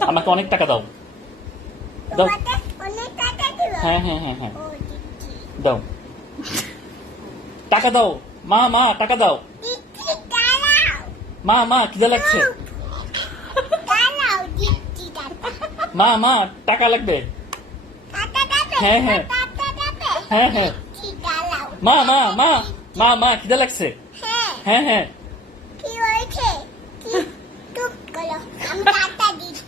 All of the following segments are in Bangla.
আমাকে অনেক টাকা দাও। দাও। তোমাকে অনেক টাকা দিব। হ্যাঁ হ্যাঁ হ্যাঁ হ্যাঁ ও দিচ্ছি। দাও। টাকা দাও। মা মা টাকা দাও। দিচ্ছি, দাঁড়াও। মা মা খিদে লাগছে। দাঁড়াও, দিচ্ছি টাকা। মা মা টাকা লাগবে। টাকা দেবে? হ্যাঁ, হ্যাঁ। টাকা দেবে? হ্যাঁ হ্যাঁ দিচ্ছি, দাঁড়াও। মা মা মা মা মা খিদে লাগছে। হ্যাঁ, হ্যাঁ হ্যাঁ কি হয়েছে? কি? চুপ করো। আমি টাকা দিচ্ছি।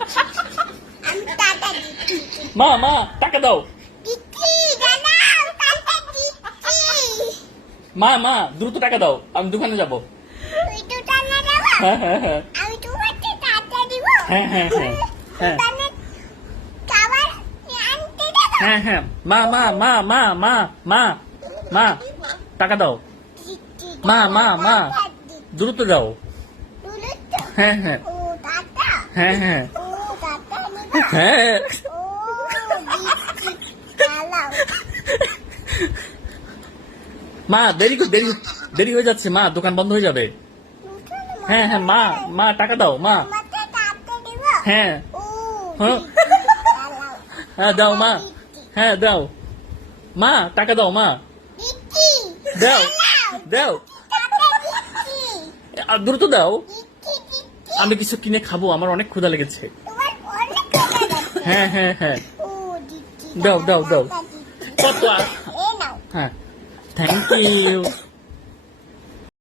আমি টাকা দিচ্ছি। মা মা টাকা দাও। দিচ্ছি, দাঁড়াও, টাকা দিচ্ছি। মা মা দ্রুত টাকা দাও, আমি দোকানে যাব। তুই তো টাকা দেবো? হ্যাঁ হ্যাঁ হ্যাঁ আমি তোমাকে টাকা দিব। হ্যাঁ, হ্যাঁ, হ্যাঁ, হ্যাঁ। দোকানে খাবার আনতে দেবো? হ্যাঁ হ্যাঁ মা মা মা মা মা মা মা টাকা দাও। দিচ্ছি, মা, মা, মা। টাকা দিচ্ছি। দ্রুত দাও। তুলে তো? হ্যাঁ হ্যাঁ ও টাকা? হ্যাঁ হ্যাঁ ও টাকা নিব? হ্যাঁ ও দিচ্ছি, দাঁড়াও। মা দেরি দেরি হয়ে যাচ্ছে মা, দোকান বন্ধ হয়ে যাবে। হ্যাঁ হ্যাঁ মা মা টাকা দাও মা। তোমাকে টাকা দিব? হ্যাঁ ও হ্যাঁ। দিচ্ছি, দাঁড়াও। হ্যাঁ দাও মা। দিচ্ছি, হ্যাঁ দাও মা টাকা দাও মা। দিচ্ছি, দাও দাঁড়াও। দাও টাকা দিচ্ছি, দ্রুত দাও। দিচ্ছি, দিচ্ছি। আমি কিছু কিনে খাবো, আমার অনেক ক্ষুধা লেগেছে। তোমার অনেক টাকা লাগবে। হ্যাঁ হ্যাঁ হ্যাঁ ও দিচ্ছি, দাও, দাও, দাও। টাকা দিচ্ছি। কত এ নাও। হ্যাঁ থ্যাংক ইউ।